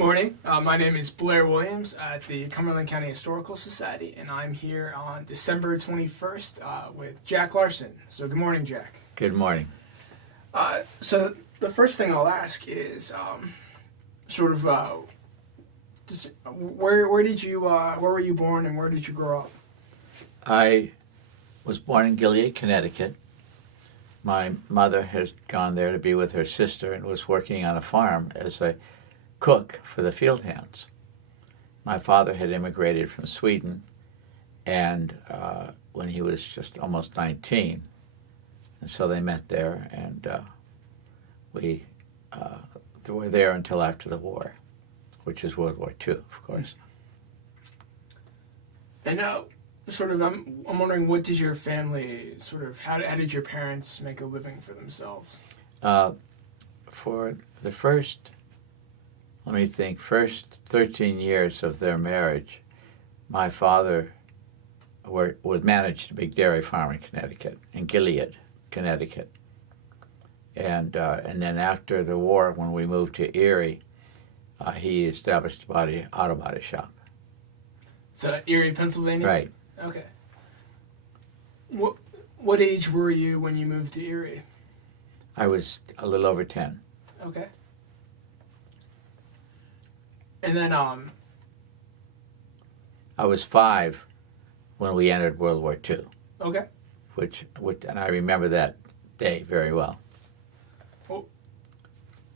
Morning. My name is Blair Williams at the Cumberland County Historical Society, and I'm here on December 21st with Jack Larson. So good morning, Jack. Good morning. So the first thing I'll ask is where were you born and where did you grow up? I was born in Gilead, Connecticut. My mother has gone there to be with her sister and was working on a farm as a cook for the field hands. My father had immigrated from Sweden, and when he was just almost 19, and so they met there, and we were there until after the war, which is World War II, of course. And I'm wondering, what did your family how did your parents make a living for themselves? For the first 13 years of their marriage, my father would manage a big dairy farm in Connecticut, in Gilead, Connecticut. And then after the war, when we moved to Erie, he established an auto body shop. It's Erie, Pennsylvania? Right. Okay. What age were you when you moved to Erie? I was a little over 10. Okay. And then I was 5 when we entered World War II. Okay. And I remember that day very well. Well,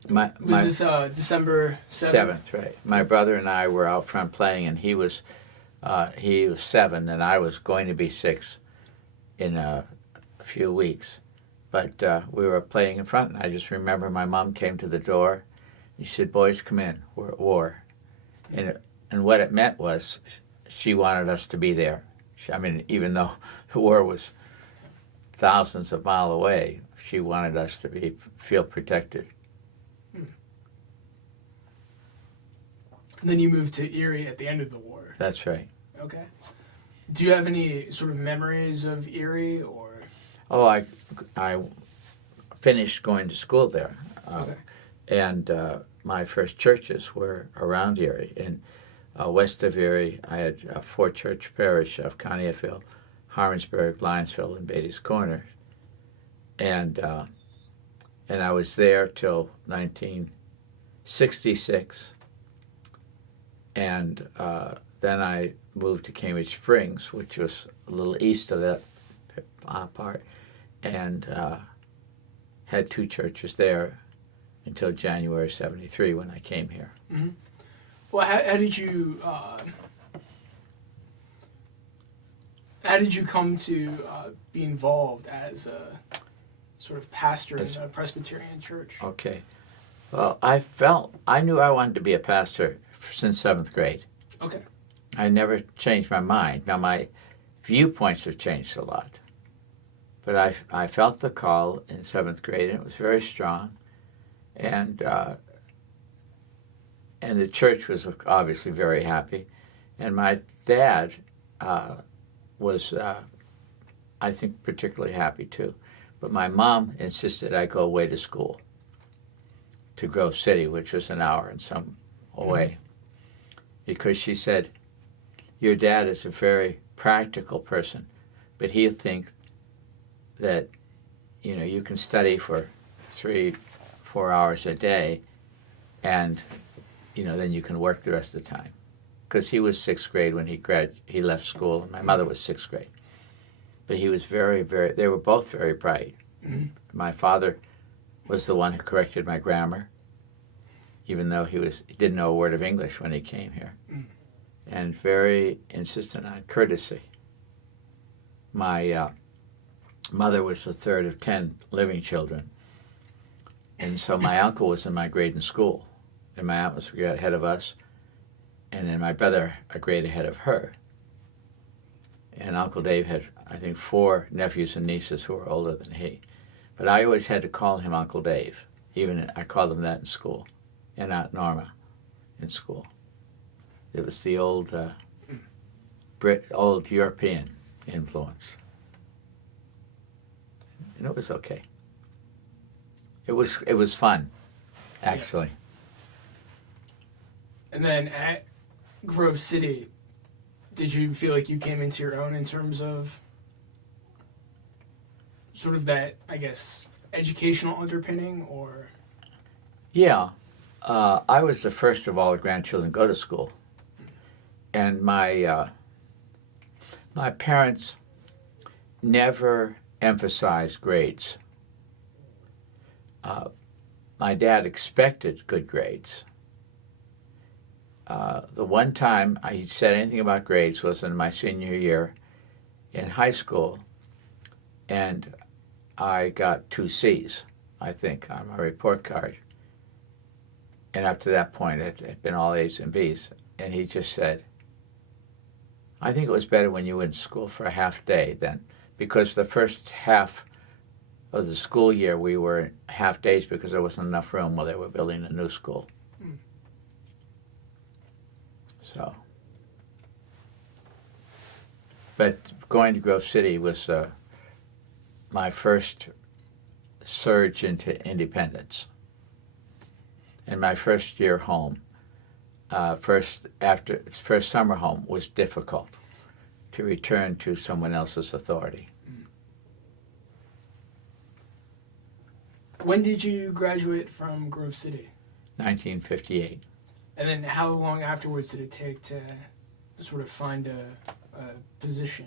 was this December 7th? 7th, right. My brother and I were out front playing, and he was 7, and I was going to be 6 in a few weeks. But we were playing in front, and I just remember my mom came to the door. He said, "Boys, come in. We're at war." And what it meant was she wanted us to be there. Even though the war was thousands of miles away, she wanted us to feel protected. And then you moved to Erie at the end of the war. That's right. Okay. Do you have any sort of memories of Erie, or? Oh, I finished going to school there. Okay. And my first churches were around Erie. In west of Erie, I had Fort Church Parish of Conneautville, Harmonsburg, Lionsville, and Beatty's Corner. And I was there till 1966. And then I moved to Cambridge Springs, which was a little east of that part, and had 2 churches there until January 73 when I came here. Mm-hmm. Well, how did you come to be involved as a sort of pastor in the Presbyterian Church? Okay. Well, I knew I wanted to be a pastor since 7th grade. Okay. I never changed my mind. Now, my viewpoints have changed a lot. But I felt the call in 7th grade, and it was very strong. And the church was obviously very happy. And my dad was, I think, particularly happy too. But my mom insisted I go away to school, to Grove City, which was an hour and some away. Because she said, "Your dad is a very practical person, but he'll think that, you can study for 3-4 hours a day, and then you can work the rest of the time." Because he was 6th grade when he left school, and my mother was 6th grade. But he was they were both very bright. Mm-hmm. My father was the one who corrected my grammar, even though he didn't know a word of English when he came here, and very insistent on courtesy. My mother was the 3rd of 10 living children, and so my uncle was in my grade in school, and my aunt was a grade ahead of us, and then my brother a grade ahead of her. And Uncle Dave had, I think, 4 nephews and nieces who were older than he. But I always had to call him Uncle Dave. I called him that in school, and Aunt Norma in school. It was the old European influence. And it was okay. It was fun, actually. And then at Grove City, did you feel like you came into your own in terms of sort of that, I guess, educational underpinning, or? Yeah. I was the first of all the grandchildren to go to school. And my parents never emphasized grades. My dad expected good grades. The one time he said anything about grades was in my senior year in high school, and I got 2 C's, I think, on my report card. And up to that point, it had been all A's and B's. And he just said, I think it was better when you went to school for a half day then, because the first half of the school year we were half days because there wasn't enough room while they were building a new school. So, but going to Grove City was my first surge into independence. And my first year home, first summer home, was difficult to return to someone else's authority. When did you graduate from Grove City? 1958. And then how long afterwards did it take to sort of find a position?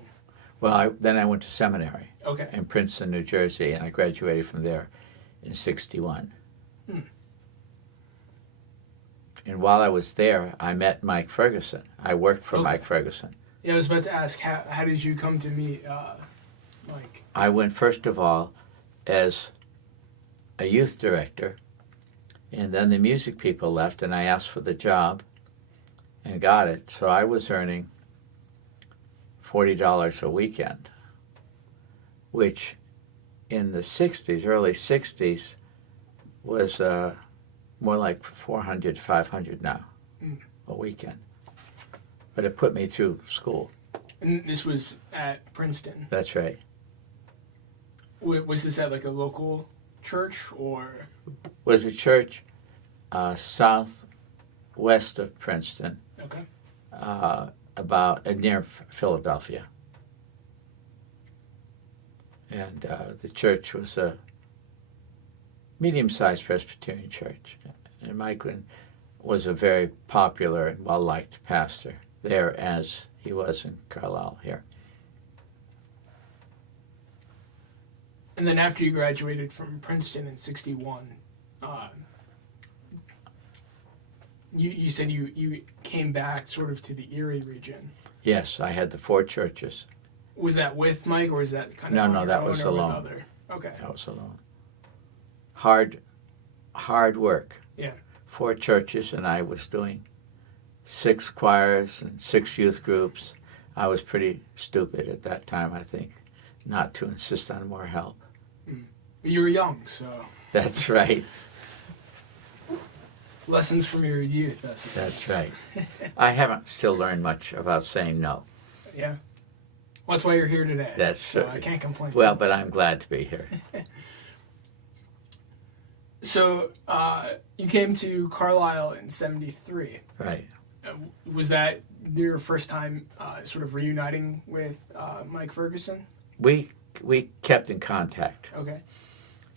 Well, then I went to seminary Okay. in Princeton, New Jersey, and I graduated from there in 61. And while I was there, I met Mike Ferguson. I worked for Mike Ferguson. Yeah, I was about to ask, how did you come to meet Mike? I went, first of all, as a youth director, and then the music people left, and I asked for the job and got it. So I was earning $40 a weekend, which in the 60s, early 60s, was more like 400, 500 now a weekend. But it put me through school. And this was at Princeton? That's right. Was this at like a local church, or? Was a church southwest of Princeton, Okay. about near Philadelphia. And the church was a medium-sized Presbyterian church. And Mike was a very popular and well-liked pastor there, as he was in Carlisle here. And then after you graduated from Princeton in 61, you said you came back sort of to the Erie region. Yes, I had the 4 churches. Was that with Mike, or is that kind of No, on no, your that own, was or with alone. other? Okay. I was alone. Hard work. Yeah. 4 churches, and I was doing 6 choirs and 6 youth groups. I was pretty stupid at that time, I think, not to insist on more help. You were young, so. That's right. Lessons from your youth, I suppose. That's right. I haven't still learned much about saying no. Yeah. Well, that's why you're here today. That's so I can't complain. Well, but I'm glad to be here. So you came to Carlisle in '73. Right. Was that your first time sort of reuniting with Mike Ferguson? We kept in contact. Okay.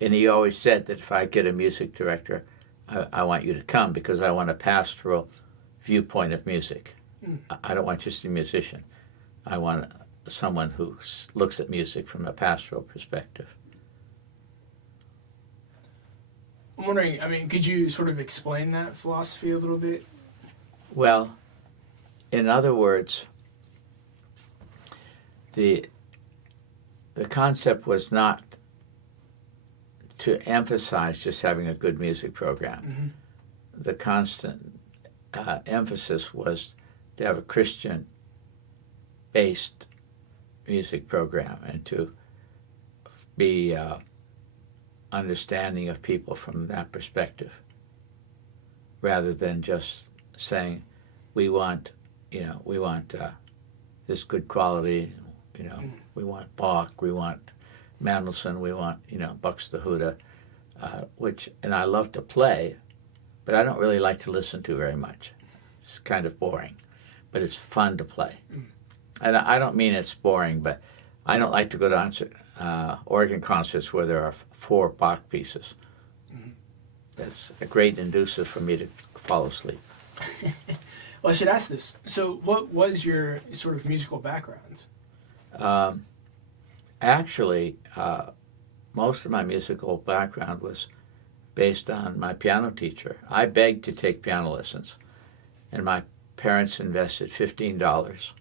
And he always said that if I get a music director, I want you to come because I want a pastoral viewpoint of music. I don't want just a musician. I want someone who looks at music from a pastoral perspective. I'm wondering, I mean, could you sort of explain that philosophy a little bit? Well, in other words, the concept was not to emphasize just having a good music program. The constant emphasis was to have a Christian-based music program and to be understanding of people from that perspective, rather than just saying, we want this good quality, we want Bach, we want Mendelssohn, we want, Buxtehude, and I love to play, but I don't really like to listen to very much. It's kind of boring, but it's fun to play. And I don't mean it's boring, but I don't like to go to organ concerts where there are 4 Bach pieces. That's a great inducer for me to fall asleep. Well, I should ask this. So what was your sort of musical background? Actually, most of my musical background was based on my piano teacher. I begged to take piano lessons, and my parents invested $15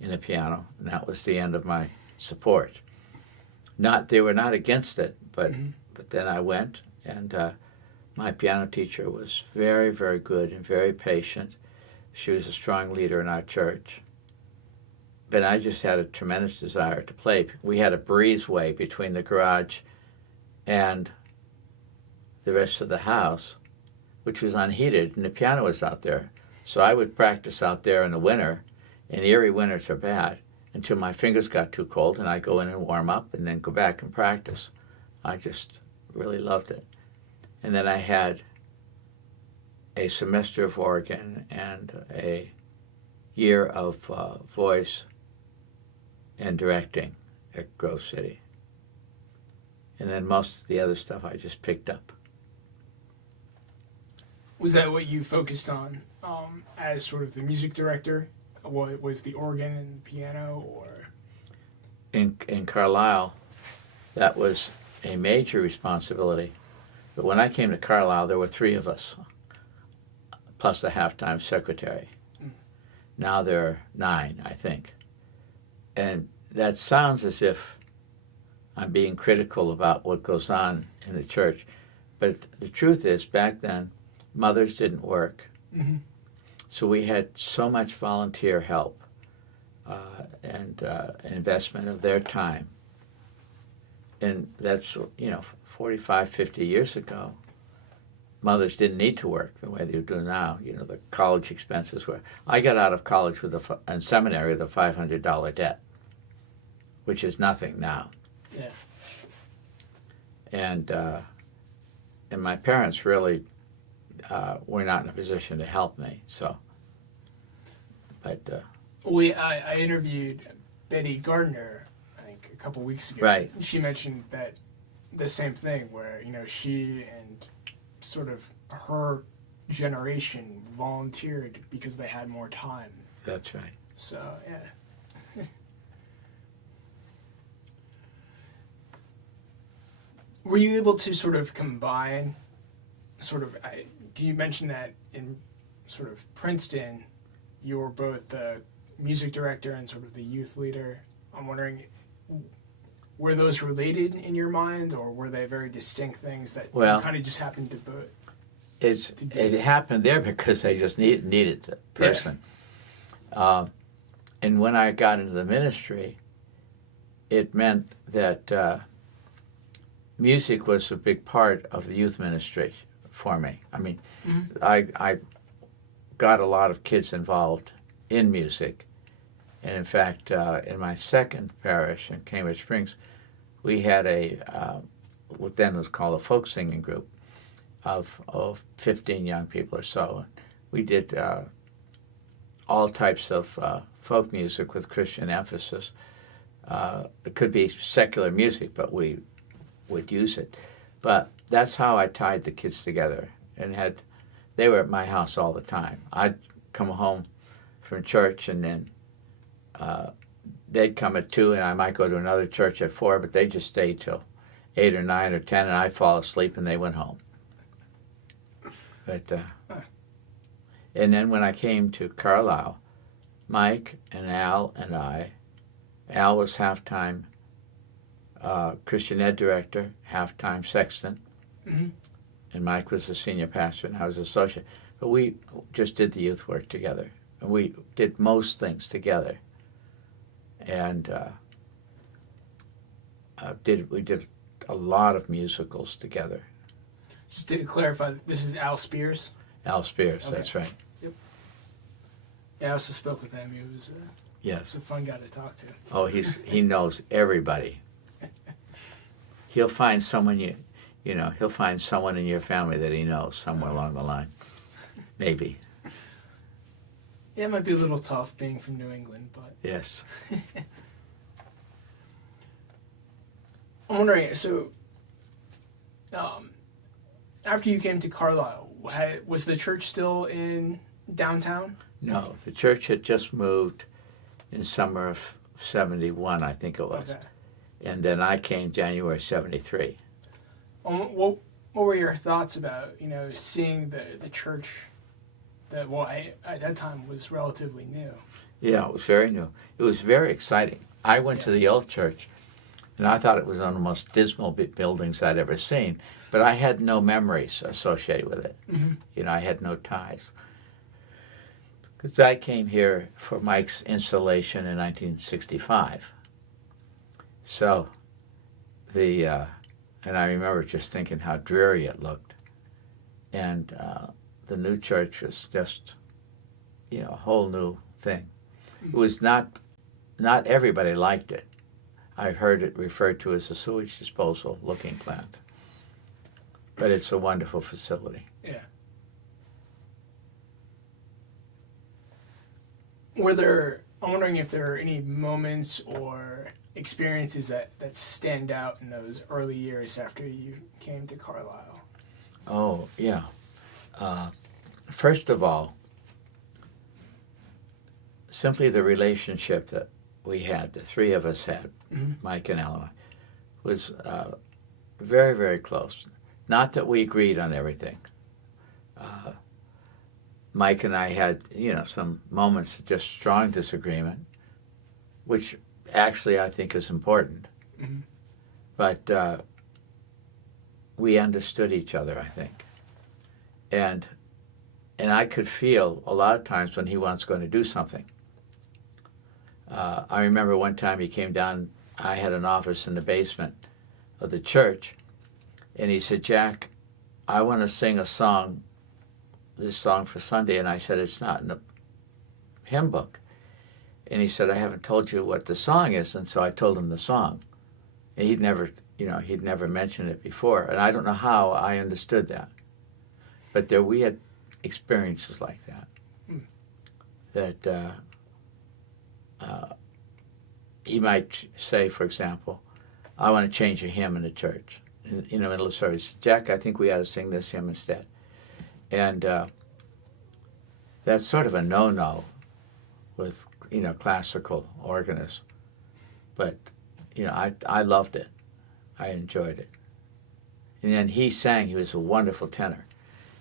in a piano, and that was the end of my support. They were not against it, but then I went, and my piano teacher was very, very good and very patient. She was a strong leader in our church. But I just had a tremendous desire to play. We had a breezeway between the garage and the rest of the house, which was unheated, and the piano was out there. So I would practice out there in the winter, and Erie winters are bad, until my fingers got too cold, and I'd go in and warm up and then go back and practice. I just really loved it. And then I had a semester of organ and a year of voice and directing at Grove City. And then most of the other stuff I just picked up. Was that what you focused on as sort of the music director? What was the organ and piano, or? In Carlisle, that was a major responsibility. But when I came to Carlisle, there were 3 of us, plus a half-time secretary. Now there are 9, I think. And that sounds as if I'm being critical about what goes on in the church. But the truth is, back then, mothers didn't work. So we had so much volunteer help and investment of their time. And that's, 45, 50 years ago. Mothers didn't need to work the way they do now. The college expenses were. I got out of college and seminary with a $500 debt, which is nothing now. Yeah. And my parents really were not in a position to help me. So, but I interviewed Betty Gardner, I think, a couple weeks ago. Right. She mentioned that the same thing, where she and sort of her generation volunteered because they had more time. That's right. So, yeah. Were you able to sort of combine you mentioned that in sort of Princeton, you were both the music director and sort of the youth leader. I'm wondering, were those related in your mind, or were they very distinct things that you kind of just happened to both? It happened there because I just needed a person. Yeah. And when I got into the ministry, it meant that music was a big part of the youth ministry for me. I mean, I got a lot of kids involved in music. And in fact, in my second parish in Cambridge Springs, we had what then was called a folk singing group of 15 young people or so. We did all types of folk music with Christian emphasis. It could be secular music, but we would use it. But that's how I tied the kids together, and they were at my house all the time. I'd come home from church, and then they'd come at 2, and I might go to another church at 4, but they just stayed till 8 or 9 or 10, and I'd fall asleep, and they went home. But and then when I came to Carlisle, Mike and Al and Al was half-time Christian ed director, half-time sexton, and Mike was the senior pastor, and I was associate. But we just did the youth work together, and we did most things together. And we did a lot of musicals together. Just to clarify, this is Al Spears? Al Spears, Okay. That's right. Yep. Yeah, I also spoke with him. He was Yes. a fun guy to talk to. Oh, he knows everybody. He'll find someone he'll find someone in your family that he knows somewhere along the line. Maybe. Yeah, it might be a little tough being from New England, but Yes. I'm wondering. So, after you came to Carlisle, was the church still in downtown? No, the church had just moved in summer of 71, I think it was. Okay. And then I came January 73. What were your thoughts about seeing the church that at that time was relatively new? Yeah, it was very new. It was very exciting. I went to the old church, and I thought it was one of the most dismal buildings I'd ever seen, but I had no memories associated with it. Mm-hmm. I had no ties. Because I came here for Mike's installation in 1965. So, and I remember just thinking how dreary it looked. And the new church was just, a whole new thing. It was not everybody liked it. I've heard it referred to as a sewage disposal looking plant. But it's a wonderful facility. Yeah. I'm wondering if there are any moments or experiences that stand out in those early years after you came to Carlisle. Oh, yeah. First of all, simply the relationship that we had, the three of us had, Mike and Eleanor, was very, very close. Not that we agreed on everything. Mike and I had, some moments of just strong disagreement, which actually I think is important. Mm-hmm. But we understood each other, I think. And I could feel a lot of times when he was going to do something. I remember one time he came down, I had an office in the basement of the church, and he said, "Jack, I want to sing this song for Sunday." And I said, "It's not in the hymn book." And he said, "I haven't told you what the song is." And so I told him the song. And he'd never mentioned it before. And I don't know how I understood that. But we had experiences like that. That he might say, for example, "I want to change a hymn in the church." In the middle of service, "Jack, I think we ought to sing this hymn instead." And that's sort of a no-no with, classical organists. But, I loved it. I enjoyed it. And then he sang. He was a wonderful tenor.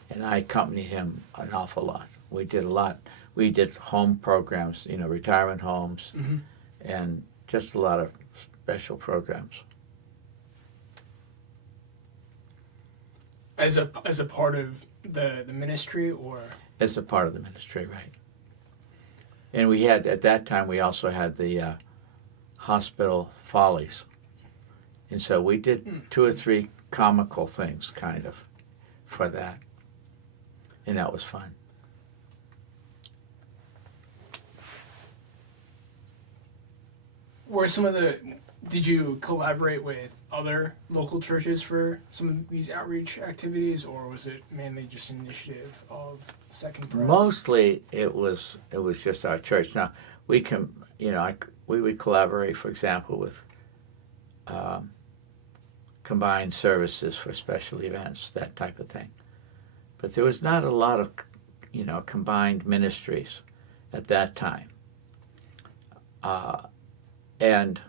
And I accompanied him an awful lot. We did a lot. We did home programs, retirement homes, and just a lot of special programs. As a part of the ministry, or As a part of the ministry, right. And we had, at that time, we also had the hospital follies. And so we did 2 or 3 comical things, kind of, for that. And that was fun. Did you collaborate with other local churches for some of these outreach activities, or was it mainly just an initiative of Second Press? Mostly it was just our church. Now, we would collaborate, for example, with combined services for special events, that type of thing. But there was not a lot of, combined ministries at that time. And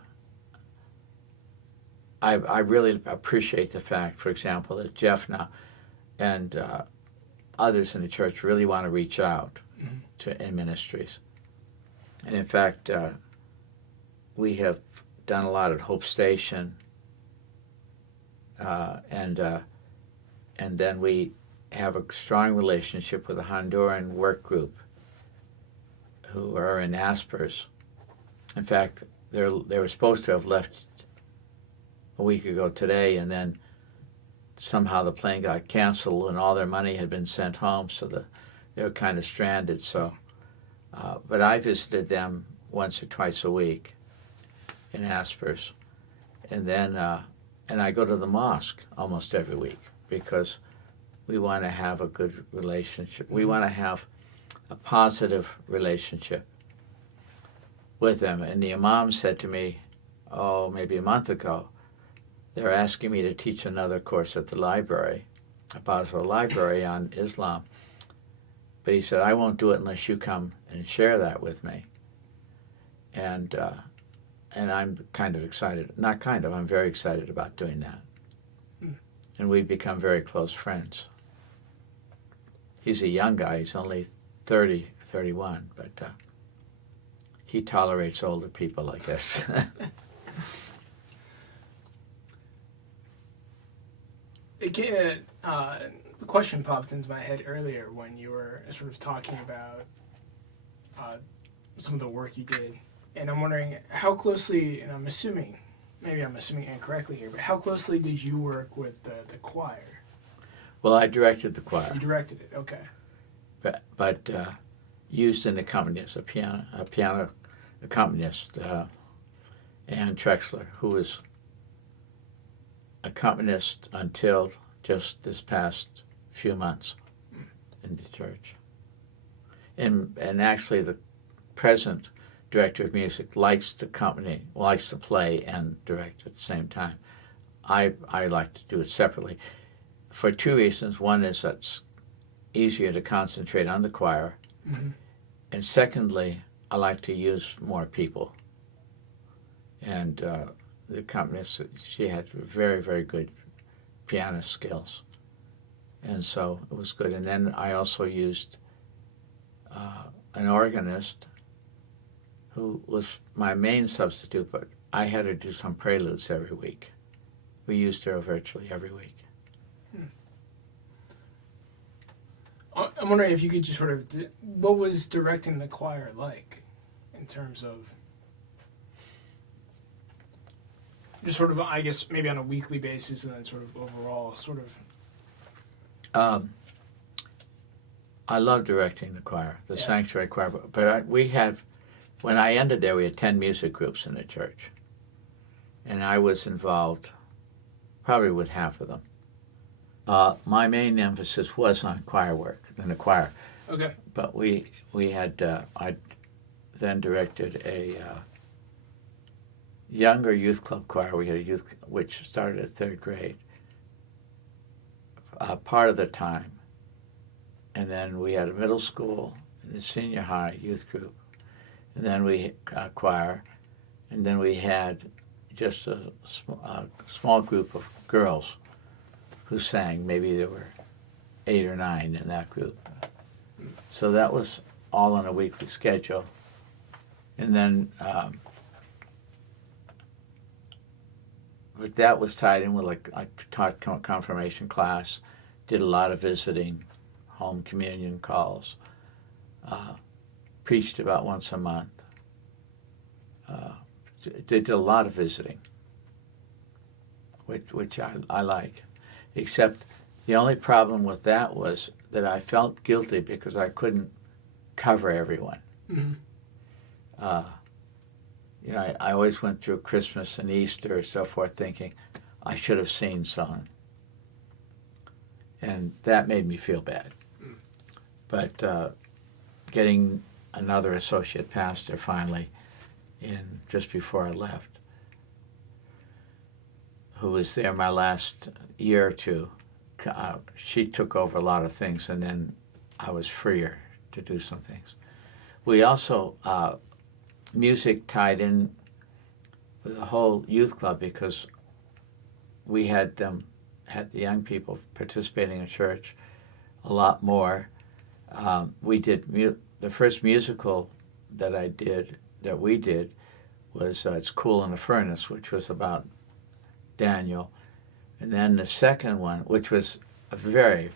I really appreciate the fact, for example, that Jeff now and others in the church really want to reach out in ministries. And in fact, we have done a lot at Hope Station, and then we have a strong relationship with a Honduran work group who are in Aspers. In fact, they were supposed to have left a week ago today, and then somehow the plane got canceled and all their money had been sent home, so they were kind of stranded. So, but I visited them once or twice a week in Aspers, and then and I go to the mosque almost every week because we want to have a good relationship. We want to have a positive relationship with them. And the imam said to me, maybe a month ago, they're asking me to teach another course at the library, a Basel library on Islam. But he said, I won't do it unless you come and share that with me. And I'm kind of excited. Not kind of, I'm very excited about doing that. And we've become very close friends. He's a young guy. He's only 30, 31, but he tolerates older people, I guess. Again, a question popped into my head earlier when you were sort of talking about some of the work you did. And I'm wondering how closely, and I'm assuming incorrectly here, but how closely did you work with the choir? Well, I directed the choir. You directed it, okay. But used an accompanist, a piano accompanist, Ann Trexler, who was accompanist until just this past few months in the church. And actually the present director of music likes to play and direct at the same time. I like to do it separately for two reasons. One is that it's easier to concentrate on the choir. Mm-hmm. And secondly, I like to use more people. And the accompanist, she had very, very good piano skills. And so it was good. And then I also used an organist who was my main substitute, but I had her do some preludes every week. We used her virtually every week. I'm wondering if you could just sort of, what was directing the choir like in terms of just sort of, I guess, maybe on a weekly basis and then sort of overall sort of? I love directing the choir, the sanctuary choir, but when I ended there, we had 10 music groups in the church. And I was involved probably with half of them. My main emphasis was on choir work, in the choir. Okay. But we had, I then directed a younger youth club choir. We had a youth, which started at third grade, part of the time. And then we had a middle school and a senior high youth group. And then we choir, and then we had just a small group of girls who sang. Maybe there were 8 or 9 in that group. So that was all on a weekly schedule. And then, but that was tied in with, like, I taught confirmation class, did a lot of visiting, home communion calls, preached about once a month. Did a lot of visiting, which I like. Except the only problem with that was that I felt guilty because I couldn't cover everyone. Mm-hmm. I always went through Christmas and Easter and so forth thinking, I should have seen someone. And that made me feel bad. Mm. But getting another associate pastor finally in just before I left, who was there my last year or two, she took over a lot of things, and then I was freer to do some things. We also, music tied in with the whole youth club because we had the young people participating in church a lot more. We did the first musical that we did was It's Cool in the Furnace, which was about Daniel. And then the second one, which was very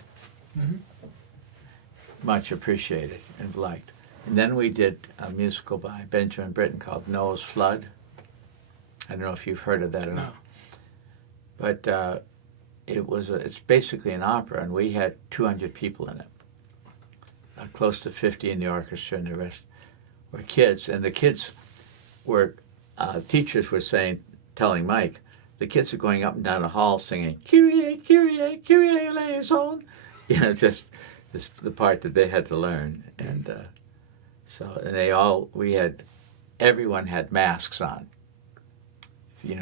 much appreciated and liked. And then we did a musical by Benjamin Britten called Noah's Flood. I don't know if you've heard of that or not. But it's basically an opera, and we had 200 people in it. Close to 50 in the orchestra, and the rest were kids. And the kids were, teachers were telling Mike, the kids are going up and down the hall singing, Kyrie, Kyrie, Kyrie eleison. Just the part that they had to learn. And everyone had masks on,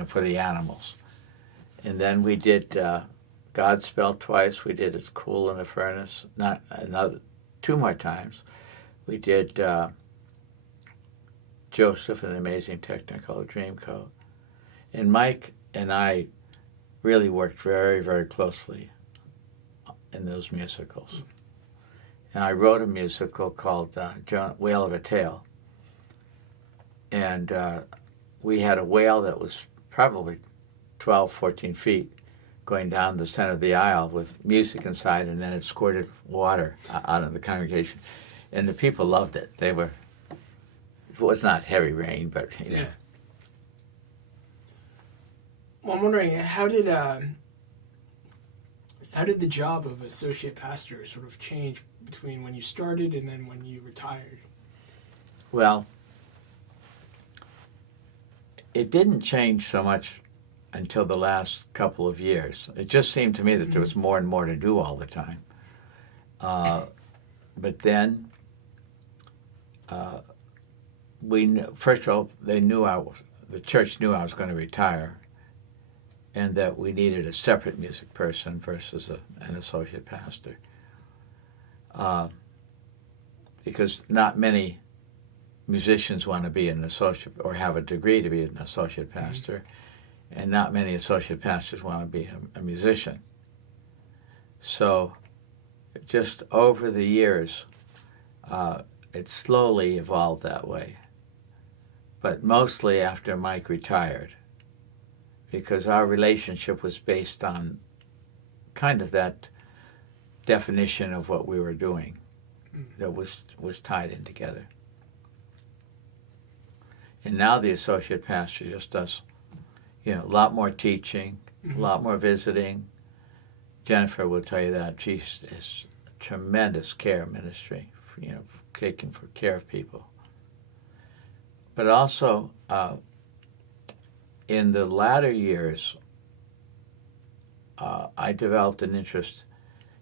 for the animals. And then we did Godspell twice. We did It's Cool in the Furnace, not another, 2 more times. We did Joseph and the Amazing Technicolor Dreamcoat. And Mike and I really worked very, very closely in those musicals. And I wrote a musical called Whale of a Tale. And we had a whale that was probably 12, 14 feet going down the center of the aisle with music inside, and then it squirted water out of the congregation. And the people loved it. It was not heavy rain, but, Yeah. Well, I'm wondering, how did the job of associate pastor sort of change between when you started and then when you retired? Well, it didn't change so much until the last couple of years. It just seemed to me that there was more and more to do all the time. But then, first of all, the church knew I was going to retire, and that we needed a separate music person versus an associate pastor. Because not many musicians want to be an associate or have a degree to be an associate pastor, and not many associate pastors want to be a musician. So just over the years, it slowly evolved that way. But mostly after Mike retired, because our relationship was based on kind of that definition of what we were doing that was tied in together. And now the associate pastor just does, a lot more teaching, a lot more visiting. Jennifer will tell you that. She's a tremendous care ministry, taking care of people. But also, in the latter years, I developed an interest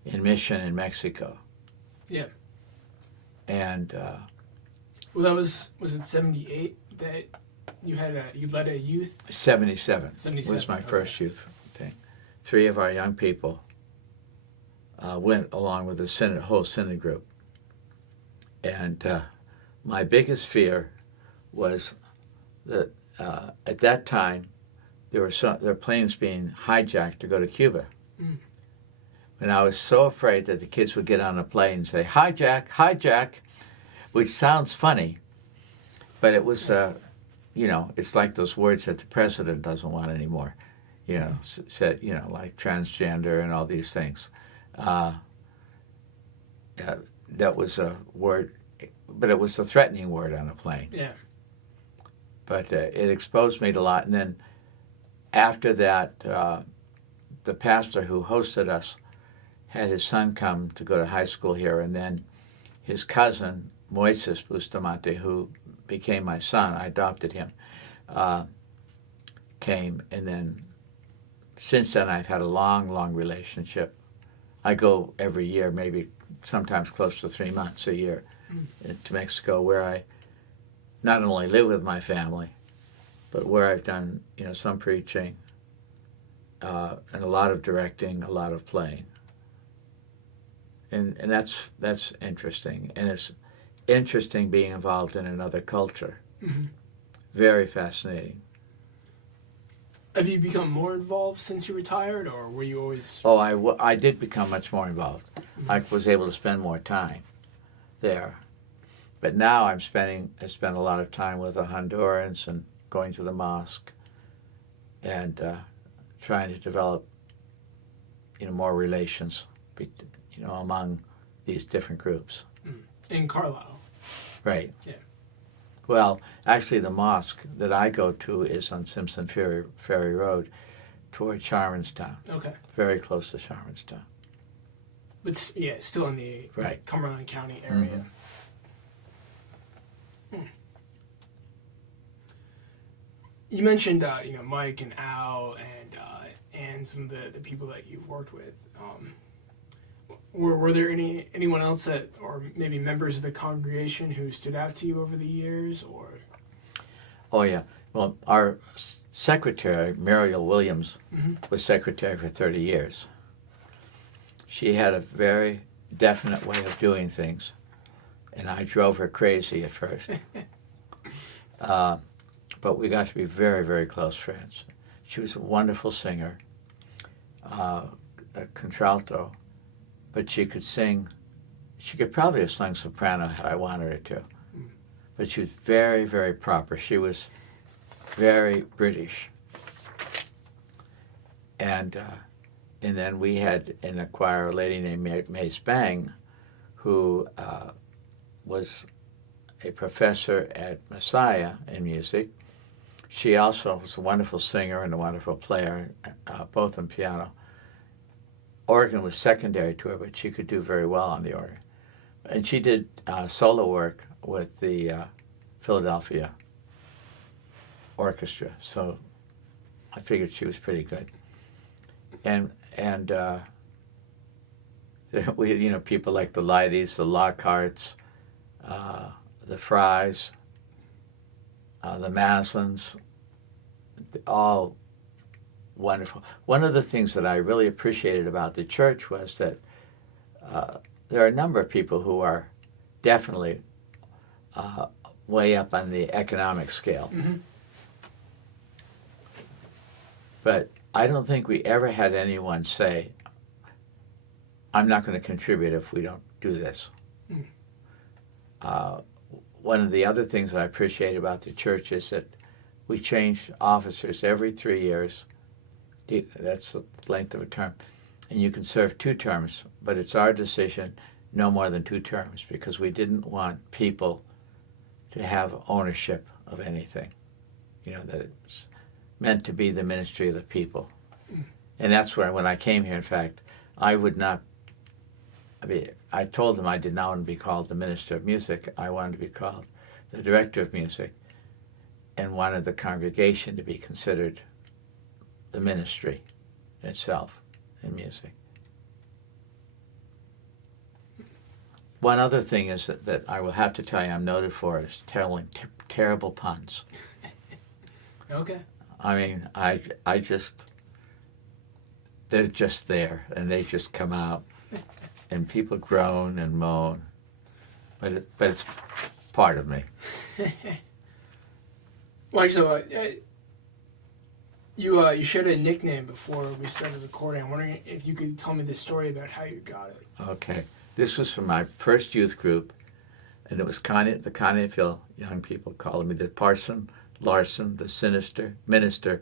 in mission in Mexico. Yeah. And well, that was it 78 that you led a youth? 77 was my okay. first youth thing. 3 of our young people went along with the whole synod group. And my biggest fear was that at that time there were planes being hijacked to go to Cuba. And I was so afraid that the kids would get on a plane and say, "Hijack, hijack," which sounds funny, but it was, it's like those words that the president doesn't want anymore. Said, like transgender and all these things. That was a word, but it was a threatening word on a plane. Yeah. But it exposed me to a lot. And then after that, the pastor who hosted us had his son come to go to high school here, and then his cousin, Moises Bustamante, who became my son, I adopted him, came, and then since then I've had a long, long relationship. I go every year, maybe sometimes close to 3 months a year to Mexico, where I not only live with my family, but where I've done, some preaching, and a lot of directing, a lot of playing. And that's interesting. And it's interesting being involved in another culture. Mm-hmm. Very fascinating. Have you become more involved since you retired, or were you always... Oh, I did become much more involved. Mm-hmm. I was able to spend more time there. But now I spend a lot of time with the Hondurans and going to the mosque and trying to develop, more relations, among these different groups. In Carlisle. Right. Yeah. Well, actually, the mosque that I go to is on Simpson Ferry Road toward Sharmanstown. Okay. Very close to Sharmanstown. But, still in the Cumberland County area. Mm-hmm. You mentioned, Mike and Al and some of the people that you've worked with. Were there anyone else that, or maybe members of the congregation who stood out to you over the years, or? Oh yeah. Well, our secretary, Muriel Williams, was secretary for 30 years. She had a very definite way of doing things, and I drove her crazy at first. But we got to be very, very close friends. She was a wonderful singer, a contralto, but she could sing. She could probably have sung soprano had I wanted her to. But she was very, very proper. She was very British. And then we had in the choir a lady named May Spang, who was a professor at Messiah in music. She also was a wonderful singer and a wonderful player, both on piano. Organ was secondary to her, but she could do very well on the organ. And she did solo work with the Philadelphia Orchestra, so I figured she was pretty good. And we had, people like the Leidies, the Lockharts, the Frys, the Maslins, all wonderful. One of the things that I really appreciated about the church was that there are a number of people who are definitely way up on the economic scale. Mm-hmm. But I don't think we ever had anyone say, I'm not going to contribute if we don't do this. One of the other things that I appreciate about the church is that we change officers every 3 years. That's the length of a term. And you can serve 2 terms, but it's our decision no more than 2 terms because we didn't want people to have ownership of anything. That it's meant to be the ministry of the people. And that's where, when I came here, in fact, I told them I did not want to be called the minister of music. I wanted to be called the director of music and wanted the congregation to be considered the ministry itself in music. One other thing is that I will have to tell you I'm noted for is telling terrible puns. Okay. I mean, I just, they're just there, and they just come out, and people groan and moan, but it's part of me. Well, actually, you shared a nickname before we started recording. I'm wondering if you could tell me the story about how you got it. Okay. This was from my first youth group, and it was the Conneauttville young people calling me the Parson Larson, the sinister minister,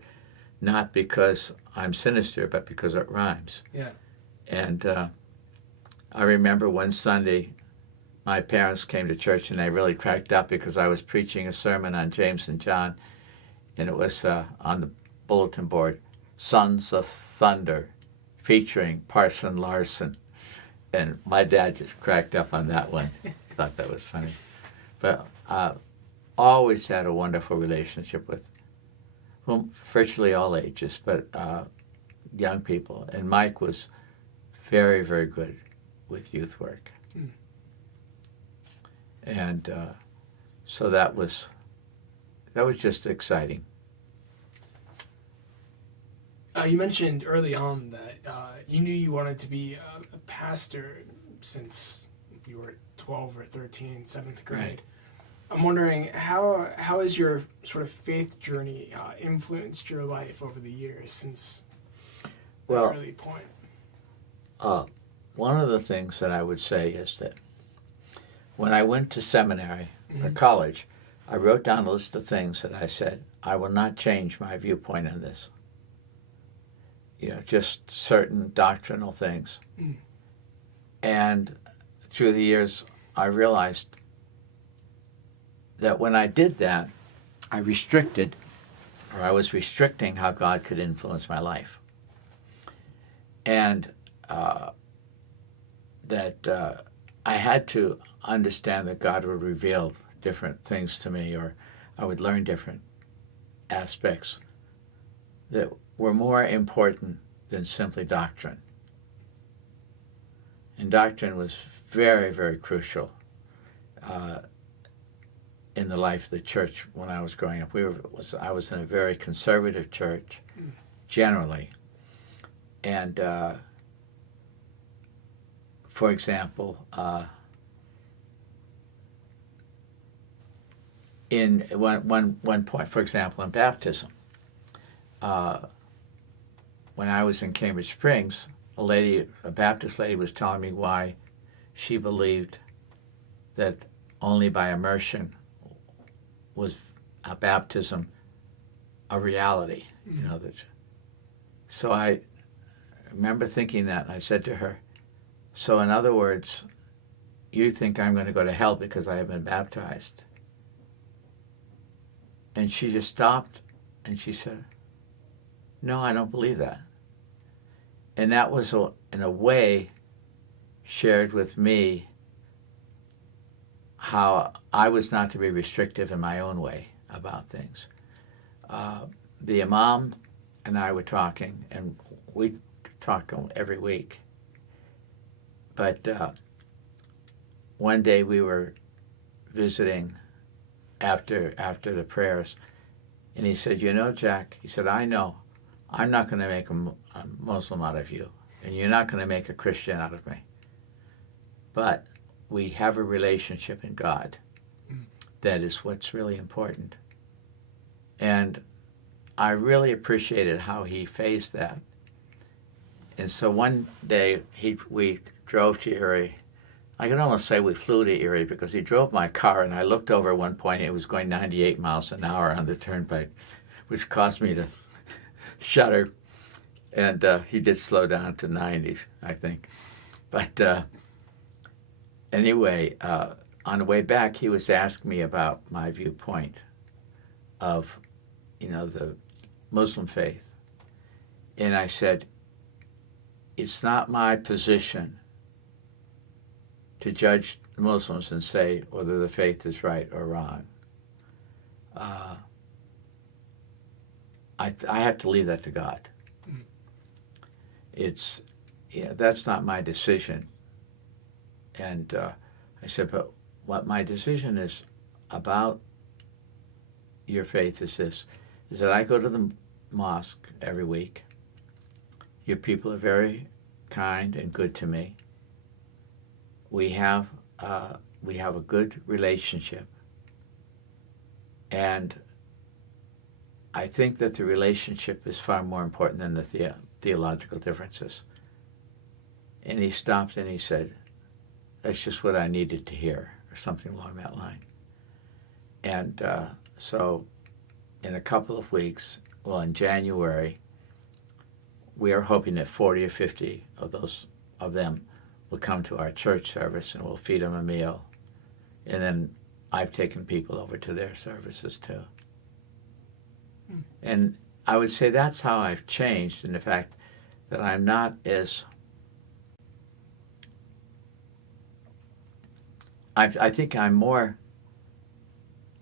not because I'm sinister, but because it rhymes. Yeah. And I remember one Sunday, my parents came to church, and they really cracked up because I was preaching a sermon on James and John, and it was on the bulletin board, Sons of Thunder, featuring Parson Larson. And my dad just cracked up on that one. Thought that was funny. But always had a wonderful relationship with, well, virtually all ages, but young people. And Mike was very, very good with youth work. And so that was just exciting. You mentioned early on that you knew you wanted to be a pastor since you were 12 or 13, 7th grade. Right. I'm wondering how has your sort of faith journey influenced your life over the years since that early point? One of the things that I would say is that when I went to seminary or college, I wrote down a list of things that I said, I will not change my viewpoint on this. Just certain doctrinal things. And through the years, I realized that when I did that, I was restricting how God could influence my life. And that I had to understand that God would reveal different things to me, or I would learn different aspects that were more important than simply doctrine. And doctrine was very, very crucial in the life of the church when I was growing up. I was in a very conservative church, generally. And, for example, in one point, for example, in baptism, when I was in Cambridge Springs, a Baptist lady was telling me why she believed that only by immersion was a baptism a reality. So I remember thinking that, and I said to her, so in other words, you think I'm going to go to hell because I have been baptized? And she just stopped and she said, no, I don't believe that. And that was, in a way, shared with me how I was not to be restrictive in my own way about things. The imam and I were talking, and we talk every week. But one day we were visiting after the prayers, and he said, Jack, he said, I know I'm not going to make a Muslim out of you, and you're not going to make a Christian out of me. But we have a relationship in God. That is what's really important. And I really appreciated how he faced that. And so one day we drove to Erie. I can almost say we flew to Erie because he drove my car, and I looked over at one point, and it was going 98 miles an hour on the turnpike, which caused me to shudder. And he did slow down to 90s, I think. But anyway, on the way back, he was asking me about my viewpoint of, the Muslim faith. And I said, it's not my position to judge Muslims and say whether the faith is right or wrong. I have to leave that to God. That's not my decision. And I said, but what my decision is about your faith is this, is that I go to the mosque every week. Your people are very kind and good to me. We have a good relationship. And I think that the relationship is far more important than the theological differences. And he stopped and he said, that's just what I needed to hear, or something along that line. And so in a couple of weeks, in January, we are hoping that 40 or 50 of them will come to our church service, and we'll feed them a meal. And then I've taken people over to their services too. And I would say that's how I've changed, in the fact that I'm not as... I think I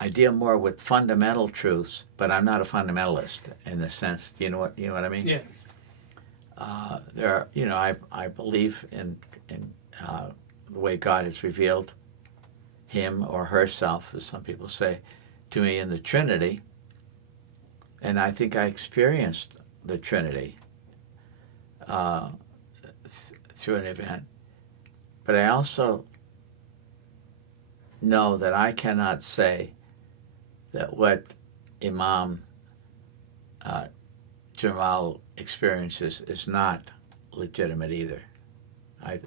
deal more with fundamental truths, but I'm not a fundamentalist in the sense. Do you know what I mean? Yeah. I believe in the way God has revealed him or herself, as some people say, to me in the Trinity. And I think I experienced the Trinity through an event. But I also know that I cannot say that what Imam Jamal experiences is not legitimate either. I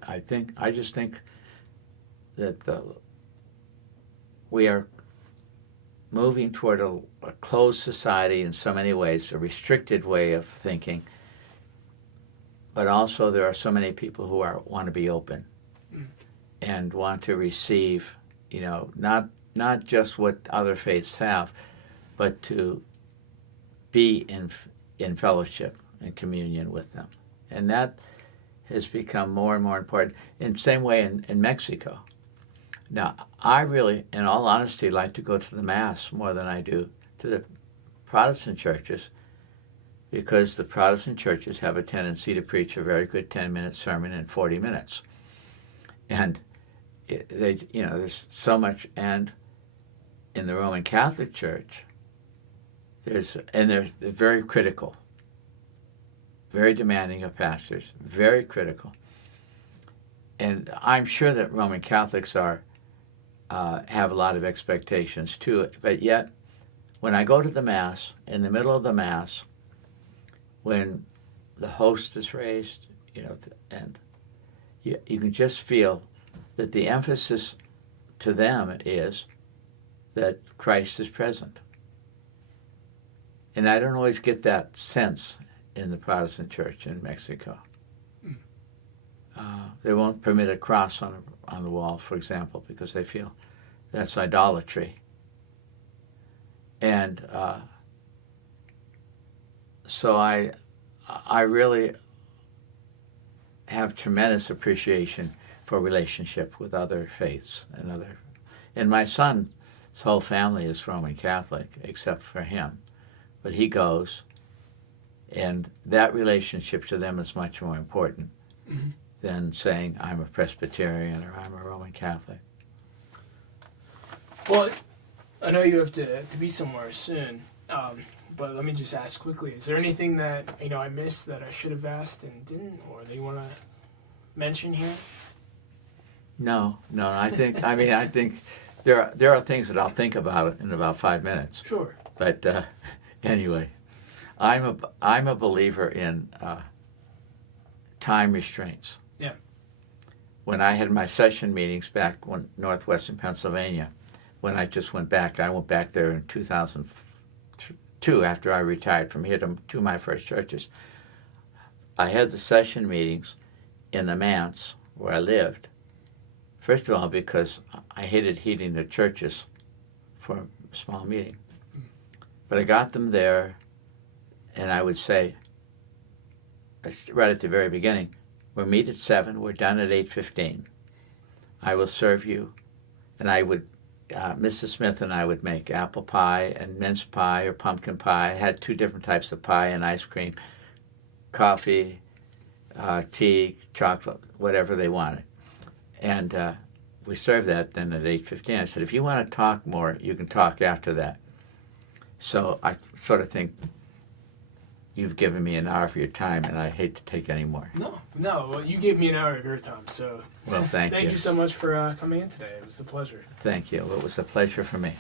just think that we are moving toward a closed society in so many ways, a restricted way of thinking, but also there are so many people who want to be open and want to receive, not just what other faiths have, but to be in fellowship and communion with them. And that has become more and more important. In the same way in Mexico. Now, I really, in all honesty, like to go to the Mass more than I do to the Protestant churches, because the Protestant churches have a tendency to preach a very good 10-minute sermon in 40 minutes. And there's so much. And in the Roman Catholic Church, they're very critical, very demanding of pastors, very critical. And I'm sure that Roman Catholics have a lot of expectations too. But yet, when I go to the Mass, in the middle of the Mass, when the host is raised, and you can just feel that the emphasis to them is that Christ is present. And I don't always get that sense in the Protestant church in Mexico. They won't permit a cross on the wall, for example, because they feel that's idolatry. And so I really have tremendous appreciation for relationship with other faiths and my son's whole family is Roman Catholic except for him, but he goes, and that relationship to them is much more important than saying I'm a Presbyterian or I'm a Roman Catholic. Well, I know you have to be somewhere soon, but let me just ask quickly, is there anything that I missed that I should have asked and didn't, or that you want to mention here? No, I think there are things that I'll think about in about 5 minutes. Sure. But anyway, I'm a believer in time restraints. Yeah. When I had my session meetings back in northwestern Pennsylvania, when I just went back there in 2002 after I retired from here to my first churches. I had the session meetings in the manse where I lived. First of all, because I hated heating the churches for a small meeting. But I got them there, and I would say, right at the very beginning, we'll meet at 7, we're done at 8:15. I will serve you. And I would, Mrs. Smith and I would make apple pie and mince pie or pumpkin pie. I had 2 different types of pie and ice cream, coffee, tea, chocolate, whatever they wanted. And we served that then at 8:15. I said, if you want to talk more, you can talk after that. So I sort of think, you've given me an hour of your time, and I hate to take any more. No. Well, you gave me an hour of your time, so. Well, thank you. Thank you so much for coming in today. It was a pleasure. Thank you. It was a pleasure for me.